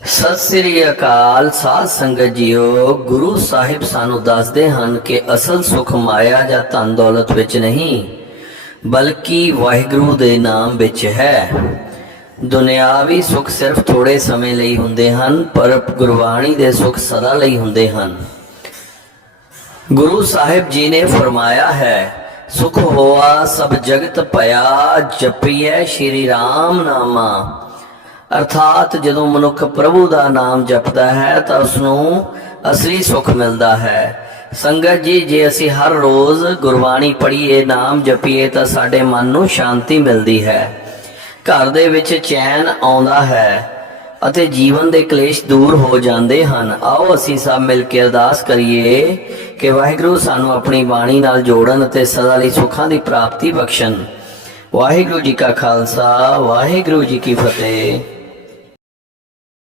ਸਤਿ ਸ੍ਰੀ ਅਕਾਲ ਸਾਧ ਸੰਗਤ ਜੀਓ, ਗੁਰੂ ਸਾਹਿਬ ਸਾਨੂੰ ਦੱਸਦੇ ਹਨ ਕਿ ਅਸਲ ਸੁਖ ਮਾਇਆ ਜਾਂ ਧਨ ਦੌਲਤ ਵਿੱਚ ਨਹੀਂ, ਬਲਕਿ ਵਾਹਿਗੁਰੂ ਦੇ ਨਾਮ ਵਿੱਚ ਹੈ। ਦੁਨਿਆਵੀ ਸੁਖ ਸਿਰਫ ਥੋੜੇ ਸਮੇਂ ਲਈ ਹੁੰਦੇ ਹਨ, ਪਰ ਗੁਰਬਾਣੀ ਦੇ ਸੁਖ ਸਦਾ ਲਈ ਹੁੰਦੇ ਹਨ। ਗੁਰੂ ਸਾਹਿਬ ਜੀ ਨੇ ਫਰਮਾਇਆ ਹੈ, ਸੁਖ ਹੋਆ ਸਭ ਜਗਤ ਭਇਆ, ਜਪੀਐ ਸ਼੍ਰੀ ਰਾਮ ਨਾਮਾ। ਅਰਥਾਤ ਜਦੋਂ ਮਨੁੱਖ ਪ੍ਰਭੂ ਦਾ ਨਾਮ ਜਪਦਾ ਹੈ ਤਾਂ ਉਸ ਨੂੰ ਅਸਲੀ ਸੁੱਖ ਮਿਲਦਾ ਹੈ। ਸੰਗਤ ਜੀ, ਜੇ ਅਸੀਂ ਹਰ ਰੋਜ਼ ਗੁਰਬਾਣੀ ਪੜ੍ਹੀਏ, ਨਾਮ ਜਪੀਏ, ਤਾਂ ਸਾਡੇ ਮਨ ਨੂੰ ਸ਼ਾਂਤੀ ਮਿਲਦੀ ਹੈ। ਘਰ ਦੇ ਵਿੱਚ ਚੈਨ ਆਉਂਦਾ ਹੈ ਅਤੇ ਜੀਵਨ ਦੇ ਕਲੇਸ਼ ਦੂਰ ਹੋ ਜਾਂਦੇ ਹਨ। ਆਓ ਅਸੀਂ ਸਭ ਮਿਲ ਕੇ ਅਰਦਾਸ ਕਰੀਏ ਕਿ ਵਾਹਿਗੁਰੂ ਸਾਨੂੰ ਆਪਣੀ ਬਾਣੀ ਨਾਲ ਜੋੜਨ ਅਤੇ ਸਦਾ ਲਈ ਸੁੱਖਾਂ ਦੀ ਪ੍ਰਾਪਤੀ ਬਖਸ਼ਣ। ਵਾਹਿਗੁਰੂ ਜੀ ਕਾ ਖਾਲਸਾ, ਵਾਹਿਗੁਰੂ ਜੀ ਕੀ ਫਤਿਹ।